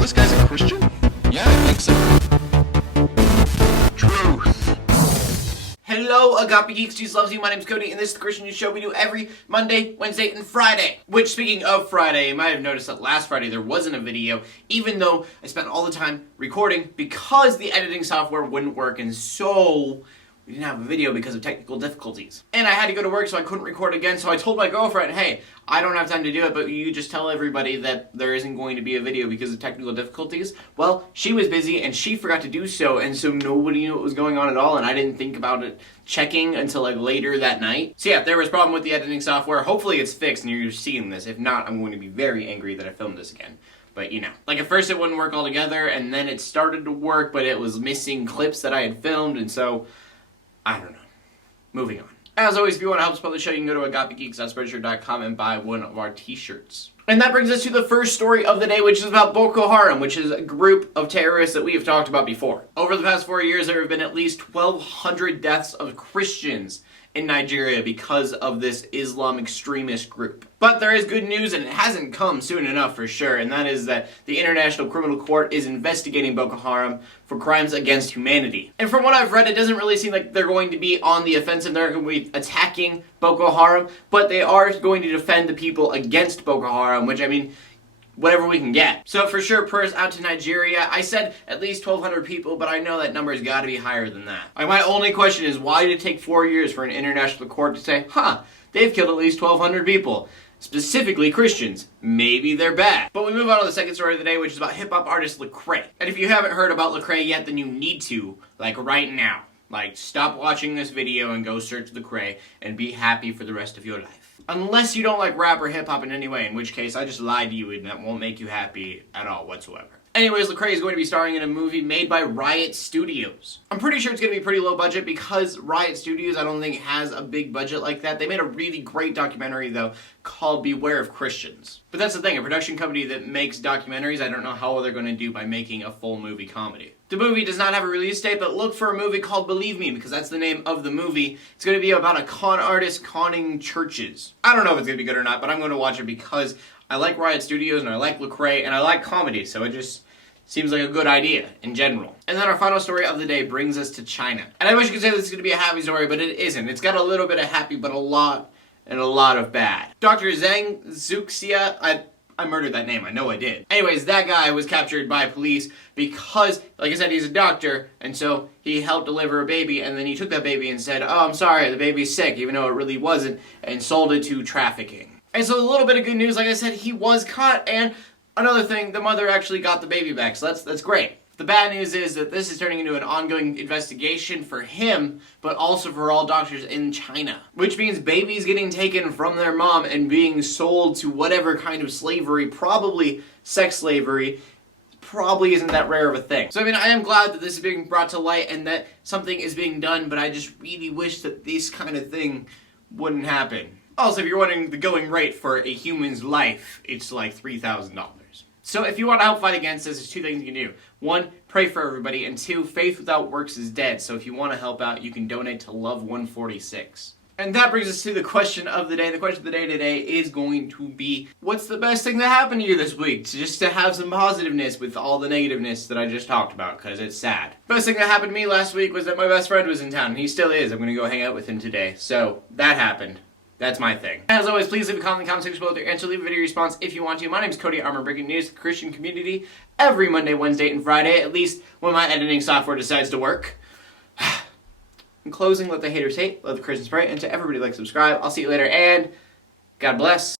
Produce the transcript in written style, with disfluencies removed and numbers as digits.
This guy's a Christian? Yeah, I think so. Hello, Agape Geeks, Jesus loves you. My name's Cody, and this is the Christian News Show we do every Monday, Wednesday, and Friday. Which, speaking of Friday, you might have noticed that last Friday there wasn't a video, even though I spent all the time recording because the editing software wouldn't work, and so we didn't have a video because of technical difficulties. And I had to go to work, so I couldn't record again, so I told my girlfriend, hey, I don't have time to do it, but you just tell everybody that there isn't going to be a video because of technical difficulties. Well, she was busy, and she forgot to do so, and so nobody knew what was going on at all, and I didn't think about it checking until like later that night. So yeah, there was a problem with the editing software. Hopefully it's fixed and you're seeing this. If not, I'm going to be very angry that I filmed this again. But you know, like at first it wouldn't work altogether, and then it started to work, but it was missing clips that I had filmed, and so I don't know. Moving on. As always, if you want to help support the show, you can go to agapegeeks.spreadshirt.com and buy one of our t-shirts. And that brings us to the first story of the day, which is about Boko Haram, which is a group of terrorists that we have talked about before. Over the past 4 years, there have been at least 1,200 deaths of Christians in Nigeria because of this Islam extremist group. But there is good news, and it hasn't come soon enough for sure, and that is that the International Criminal Court is investigating Boko Haram for crimes against humanity. And from what I've read, it doesn't really seem like they're going to be on the offensive. They're going to be attacking Boko Haram, but they are going to defend the people against Boko Haram, which, I mean, whatever we can get. So for sure, prayers out to Nigeria. I said at least 1,200 people, but I know that number's got to be higher than that. Like, my only question is, why did it take 4 years for an international court to say, they've killed at least 1,200 people? Specifically Christians. Maybe they're bad. But we move on to the second story of the day, which is about hip-hop artist Lecrae. And if you haven't heard about Lecrae yet, then you need to, like right now. Like, stop watching this video and go search Lecrae and be happy for the rest of your life. Unless you don't like rap or hip-hop in any way, in which case I just lied to you and that won't make you happy at all whatsoever. Anyways, Lecrae is going to be starring in a movie made by Riot Studios. I'm pretty sure it's going to be pretty low budget because Riot Studios I don't think has a big budget like that. They made a really great documentary though called Beware of Christians. But that's the thing, a production company that makes documentaries, I don't know how they're going to do by making a full movie comedy. The movie does not have a release date, but look for a movie called Believe Me, because that's the name of the movie. It's going to be about a con artist conning churches. I don't know if it's going to be good or not, but I'm going to watch it because I like Riot Studios and I like Lecrae and I like comedy, so it just seems like a good idea in general. And then our final story of the day brings us to China. And I wish I could say this is going to be a happy story, but it isn't. It's got a little bit of happy, but a lot of bad. Dr. Zhang Zuxia, I murdered that name, I know I did. Anyways, that guy was captured by police because, like I said, he's a doctor, and so he helped deliver a baby, and then he took that baby and said, oh, I'm sorry, the baby's sick, even though it really wasn't, and sold it to trafficking. And so a little bit of good news, like I said, he was caught, and another thing, the mother actually got the baby back, so that's great. The bad news is that this is turning into an ongoing investigation for him, but also for all doctors in China. Which means babies getting taken from their mom and being sold to whatever kind of slavery, probably sex slavery, probably isn't that rare of a thing. So I mean, I am glad that this is being brought to light and that something is being done, but I just really wish that this kind of thing wouldn't happen. Also, if you're wondering the going rate for a human's life, it's like $3,000. So if you want to help fight against this, there's two things you can do. One, pray for everybody, and two, faith without works is dead. So if you want to help out, you can donate to Love 146. And that brings us to the question of the day. The question of the day today is going to be, what's the best thing that happened to you this week? Just to have some positiveness with all the negativeness that I just talked about, because it's sad. Best thing that happened to me last week was that my best friend was in town, and he still is. I'm going to go hang out with him today. So that happened. That's my thing. As always, please leave a comment in the comment section below with your answer. Leave a video response if you want to. My name is Cody. I'm breaking news to the Christian community every Monday, Wednesday, and Friday, at least when my editing software decides to work. In closing, let the haters hate, let the Christians pray, and to everybody like, subscribe. I'll see you later, and God bless.